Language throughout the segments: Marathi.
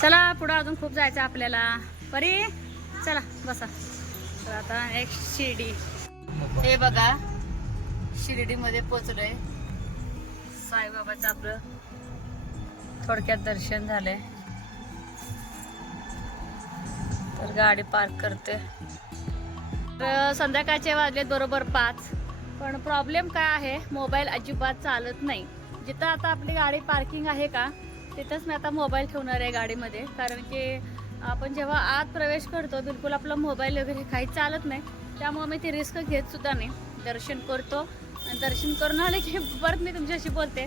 चला पुढं अजून खूप जायचं आपल्याला. परी चला बसा. तर आता एक शिर्डी. हे बघा शिर्डीमध्ये पोचलोय. साईबाबाचं आपलं थोडक्यात दर्शन झालंय. तर गाडी पार्क करते. तर संध्याकाळचे वाजलेत बरोबर पाच. पण प्रॉब्लेम काय आहे? मोबाईल अजिबात चालत नाही. जिथं आता आपली गाडी पार्किंग आहे का? तिथंच मी आता मोबाईल ठेवणार आहे गाडीमध्ये कारण की आपण जेव्हा आत प्रवेश करतो बिलकुल आपला मोबाईल वगैरे काही चालत नाही. त्यामुळे मी ती रिस्क घेतसुद्धा नाही. दर्शन करतो. आणि दर्शन करून आले की परत मी तुमच्याशी बोलते.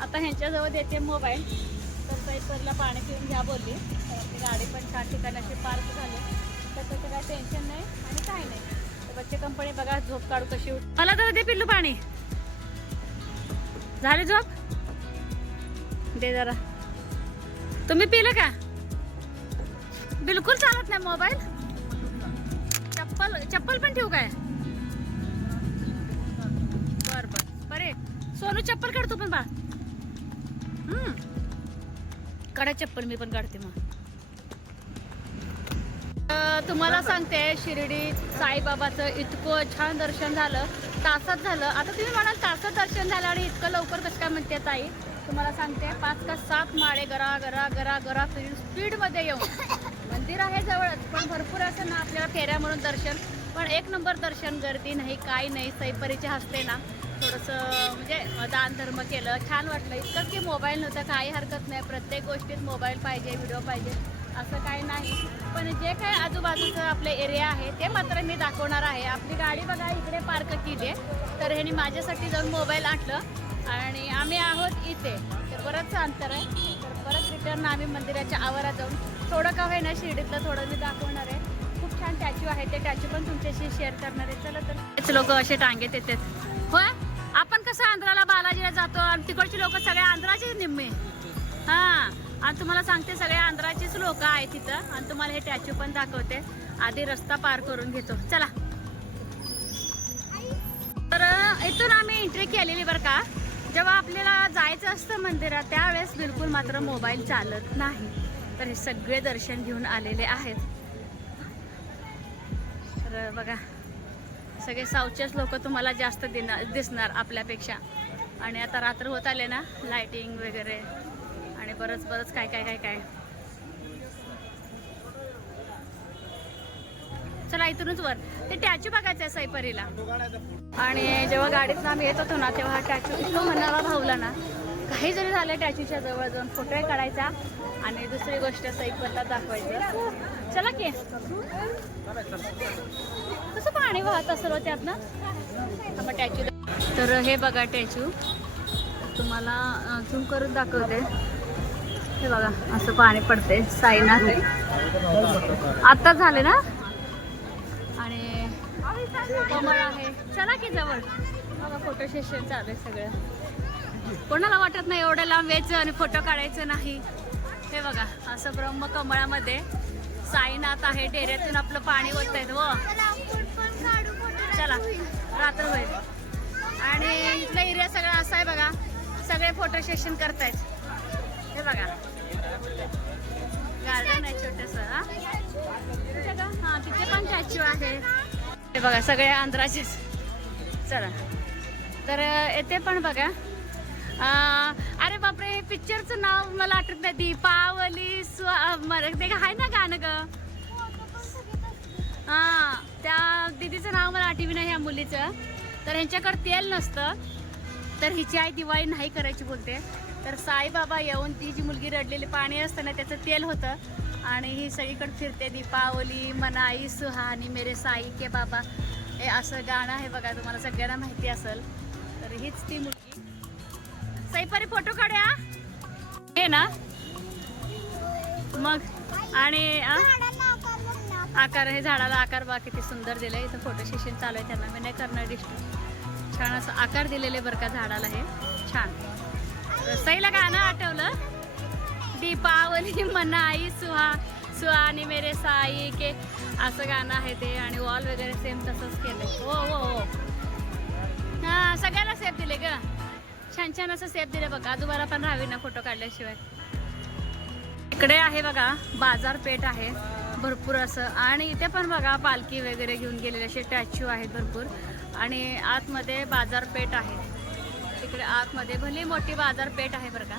आता ह्यांच्याजवळ देते मोबाईल. तर सैफरला पाणी पिऊन घ्या बोलली. तर आपली गाडी पण छान ठिकाणाशी पार्क झाली. त्याचं काय टेन्शन नाही आणि काही नाही. तर बच्चे कंपनी बघा झोप काढू कशी मला तर दे पिल्लू पाणी. झाली झोप? दे जरा. तुम्ही पिलं का? बिलकुल चालत नाही मोबाईल. चप्पल चप्पल पण ठेवू काय? बर बर. बरे. सोनू चप्पल काढतो पण बा. काढा चप्पल मी पण काढते मग. तुम्हाला सांगते शिर्डी साईबाबाचं इतकं छान दर्शन झालं. तासात झालं. आता तुम्ही म्हणाल तासात दर्शन झालं आणि इतकं लवकर कसं काय म्हणते ताई? तुम्हाला सांगते पाच का सात माळे गरा गरा गरा गरा फिरून स्पीडमध्ये येऊन. मंदिर आहे जवळच पण भरपूर असं ना आपल्याला फेऱ्या म्हणून दर्शन. पण एक नंबर दर्शन गर्दी नाही काय नाही सैपरीचे हसते ना. थोडंसं म्हणजे दान धर्म केलं छान वाटलं. इतकंच की मोबाईल नव्हतं काही हरकत नाही. प्रत्येक गोष्टीत मोबाईल पाहिजे व्हिडिओ पाहिजे असं काही नाही. पण जे काही आजूबाजूचं आपले एरिया आहे ते मात्र मी दाखवणार आहे. आपली गाडी बघा इकडे पार्क केली आहे. तर ह्यानी माझ्यासाठी जाऊन मोबाईल आणलं. आणि आम्ही आहोत इथे. तर बरंच अंतर आहे. तर परत रिटर्न आम्ही मंदिराच्या आवारात जाऊन थोडं का होईना शिर्डीतलं थोडं मी दाखवणार आहे. खूप छान टॅच्यू आहे. ते टॅच्यू पण तुमच्याशी शेअर करणार आहे. चला तर लोक असे टांगेत येतात. होय? आपण कसं आंध्राला बालाजीला जातो आणि तिकडची लोक सगळे आंध्राचीच निम्मे. हा. आणि तुम्हाला सांगते सगळे आंध्राचीच लोक आहेत तिथं. आणि तुम्हाला हे टॅच्यू पण दाखवते. आधी रस्ता पार करून घेतो. चला. तर इथून आम्ही एंट्री केलेली बरं का. जेव्हा आपल्याला जायचं असतं मंदिरात त्यावेळेस बिलकुल मात्र मोबाईल चालत नाही. तर हे सगळे दर्शन घेऊन आलेले आहेत. तर बघा सगळे साऊथचेच लोक तुम्हाला जास्त दिना दिसणार आपल्यापेक्षा. आणि आता रात्र होत आले ना लाईटिंग वगैरे. आणि बरंच बरंच काय काय काय काय चला इथूनच वर. ते टॅच्यू बघायचं आहे सैपरीला. आणि जेव्हा गाडीतनं आम्ही येत होतो ना तेव्हा हा टॅच्यू इतकं मनाला भावला ना. काही जरी झालं टॅच्यूच्या जवळ जाऊन फोटो काढायचा. आणि दुसरी गोष्ट सैपरला दाखवायचं. चला की. कसं पाणी वाहत असेल हो त्यातनं? मग टॅच्यू तर हे बघा टॅच्यू तुम्हाला झूम करून दाखवते. हे बघा असं पाणी पडते साईनाथ आत्ताच झाले ना? आणि कमळ आहे. चला की जवळ. बघा फोटो सेशन चालू आहे सगळं. कोणाला वाटत नाही एवढं लांब यायचं आणि फोटो काढायचं नाही. हे बघा असं ब्रह्म कमळामध्ये साईनाथ आहे डेऱ्यातून आपलं पाणी होत आहेत व. चला रात्र होईल. आणि इथला एरिया सगळा असा आहे बघा. सगळे फोटो सेशन करतायत. हे बघा. गार्डन आहे छोटस हा. तिथे पण स्टॅच्यू आहे. हे बघा सगळे आंध्राचेच चला. तर येते पण बघा. अरे बापरे हे पिक्चरचं नाव मला आठवत नाही. दीपावली मर- ते आहे ना गाणं ग? हा त्या दीदीचं नाव मला आठवी नाही ह्या मुलीचं. तर ह्यांच्याकडे तेल नसतं. तर हिची आई दिवाळी नाही करायची बोलते. तर साईबाबा येऊन ती जी मुलगी रडलेली पाणी असतं ना त्याचं तेल होतं आणि ही सगळीकडे फिरते दीपावली मनाई सुहानी मेरे साई के बाबा. हे असं गाणं आहे बघा तुम्हाला सगळ्यांना माहिती असेल. तर हीच ती मुलगी. सईपारी फोटो काढूया? हे ना? मग आणि आकार हे झाडाला आकार बा किती सुंदर दिलाय. इथं फोटो सेशन चालू आहे त्यांना. मी नाही करणार डिस्टर्ब छान असं आकार दिलेले बरं का झाडाला हे. छान. सईला गाणं आठवलं? दीपावली मनाई सुहा सुहा आणि मेरे साई के. असं गाणं आहे ते आणि वॉल वगैरे सेम तसंच केलं हो हो हो. हा सगळ्याला सेफ दिले ग. छान छान असं सेफ दिले बघा. दुबारा पण राहावी ना फोटो काढल्याशिवाय. इकडे आहे बघा बाजारपेठ आहे. भरपूर असं. आणि इथे पण बघा पालखी वगैरे घेऊन गेलेले असे स्टॅच्यू आहेत भरपूर. आणि आतमध्ये बाजारपेठ आहे. तिकडे आतमध्ये. भली मोठी बाजारपेठ आहे बरं का.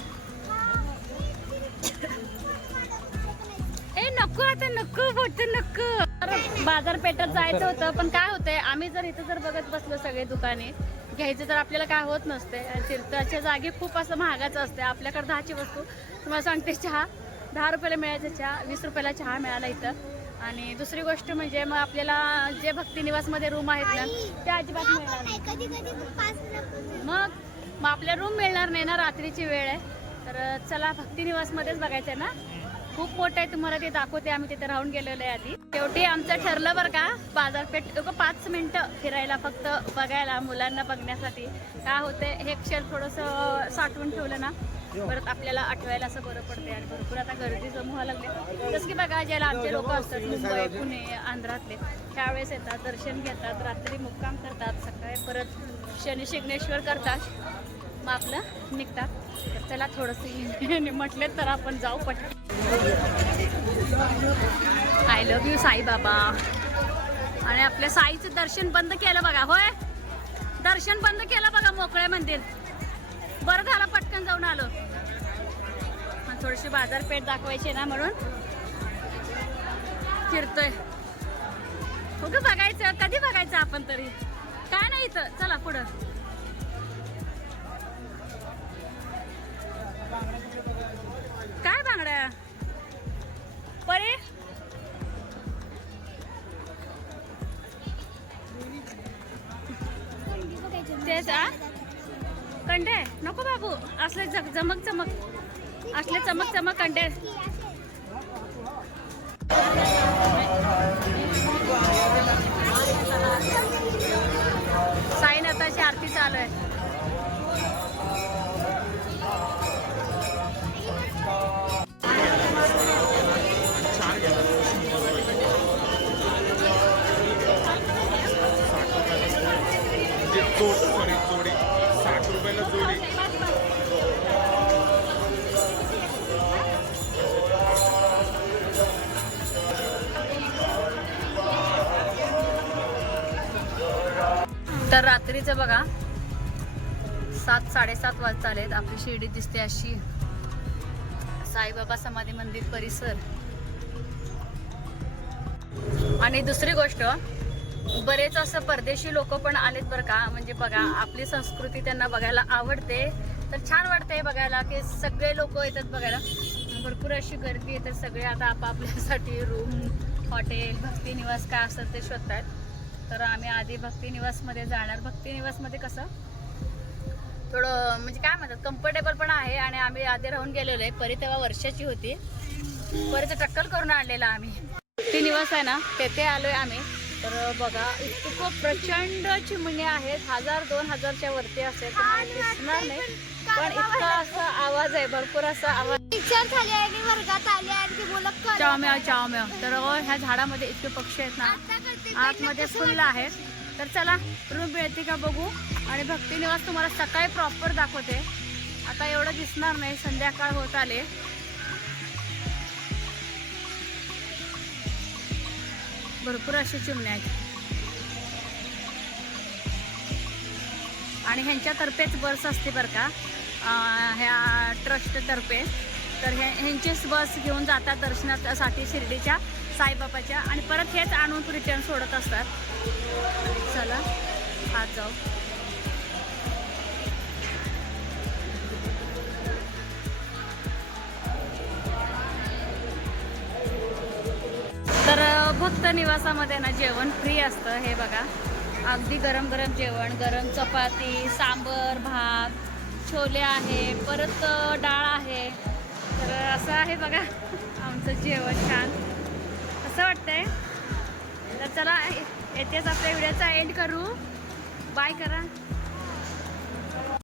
ए नको आता नको बोट नको. बाजारपेठात जायचं होतं पण काय होतंय आम्ही जर इथं जर बघत बसलो सगळे दुकाने घ्यायचं तर आपल्याला काय होत नसते. तीर्थाच्या जागी खूप असं महागाचं असते. आपल्याकडे दहाची वस्तू तुम्हाला सांगते चहा दहा रुपयाला मिळायचा चहा वीस रुपयाला चहा मिळाला इथं. आणि दुसरी गोष्ट म्हणजे मग आपल्याला जे भक्ती निवासमध्ये रूम आहेत ना ते अजिबात मिळणार मग मग आपल्या रूम मिळणार नाही ना रात्रीची वेळ आहे. तर चला भक्ती निवासमध्येच बघायचं आहे ना. खूप मोठं आहे तुम्हाला ते दाखवते आम्ही तिथे राहून गेलेलो आहे आधी. शेवटी आमचं ठरलं बरं का बाजारपेठ पाच मिनटं फिरायला फक्त बघायला मुलांना बघण्यासाठी. काय होते हे क्षण थोडंसं साठवून ठेवलं ना. परत आपल्याला आठवायला असं बरं पडते आणि भरपूर आता गर्दी जमवा लागली लागले. जसं की बघा ज्याला आमचे लोक असतात मुंबई पुणे आंध्रातले त्यावेळेस येतात दर्शन घेतात रात्री मुक्काम करतात सकाळी परत शनी शिग्नेश्वर करतात. मग आपलं निघतात. तर चला थोडंसं म्हटले तर आपण जाऊ पट आय लव्ह यू साईबाबा आणि आपल्या साईचं दर्शन बंद केलं बघा होय? दर्शन बंद केलं बघा मोकळे मंदिर. बरं झालं पटकन जाऊन आलो. थोडीशी बाजारपेठ दाखवायची ना म्हणून. फिरतोय. हो बघायचं कधी बघायचं आपण तरी? काय नाही इथं. चला पुढं. तेच आ? कंडे? नको बाबू. असले जग चमक चमक. असले चमक चमक कंडे. साईनाथाची आरती चालू आहे. जोड सॉरी जोडी. साठ रुपयाला जोडी. तर रात्रीचं बघा. सात साडेसात वाजता आलेत. आपली शिर्डी दिसते अशी. साईबाबा समाधी मंदिर परिसर. आणि दुसरी गोष्ट बरेच असं परदेशी लोक पण आलेत बरं का. म्हणजे बघा आपली संस्कृती त्यांना बघायला आवडते. तर छान वाटते बघायला की सगळे लोक येतात बघायला. भरपूर अशी गर्दी येतात सगळे आता आपापल्यासाठी रूम हॉटेल भक्ती निवास काय असतात ते शोधतात तर आम्ही आधी भक्ती निवासमध्ये जाणार. भक्ती निवासमध्ये कसं? थोडं म्हणजे काय म्हणतात कम्फर्टेबल पण आहे आणि आम्ही आधी राहून गेलेलो आहे. परी तेव्हा वर्षाची होती. परीचं टक्कल करून आणलेला आम्ही. भक्ती निवास आहे ना तेथे आलोय आम्ही. तर बघा इतकं प्रचंड चिमण्या आहेत. हजार दोन हजारच्या वरती असेल तुम्हाला दिसणार नाही. पण इतका असा आवाज आहे भरपूर असा आवाज. झाली आणि वर्गात आली आणि. चावम्याव चावम्याव तर ह्या झाडामध्ये इतके पक्षी आहेत ना आतमध्ये फुल आहेत. तर चला रूम मिळते का बघू. आणि भक्ती निवास तुम्हाला सकाळी प्रॉपर दाखवते. आता एवढं दिसणार नाही संध्याकाळ होत आले. भरपूर असे चिमण्या आहेत. आणि ह्यांच्यातर्फेच बस असते बरं का. ह्या ट्रस्टतर्फे. तर हे ह्यांचीच बस घेऊन जातात दर्शनासाठी शिर्डीच्या साईबाबाच्या. आणि परत हेच आणून रिटर्न सोडत असतात. चला आज जाऊ. तर निवासामध्ये ना जेवण फ्री असतं हे बघा. अगदी गरम गरम जेवण गरम चपाती सांबर भात छोले आहे परत डाळ आहे. तर असं आहे बघा आमचं जेवण छान. असं वाटतंय? तर चला येतेच आपल्या व्हिडिओचा एंड करू. बाय करा.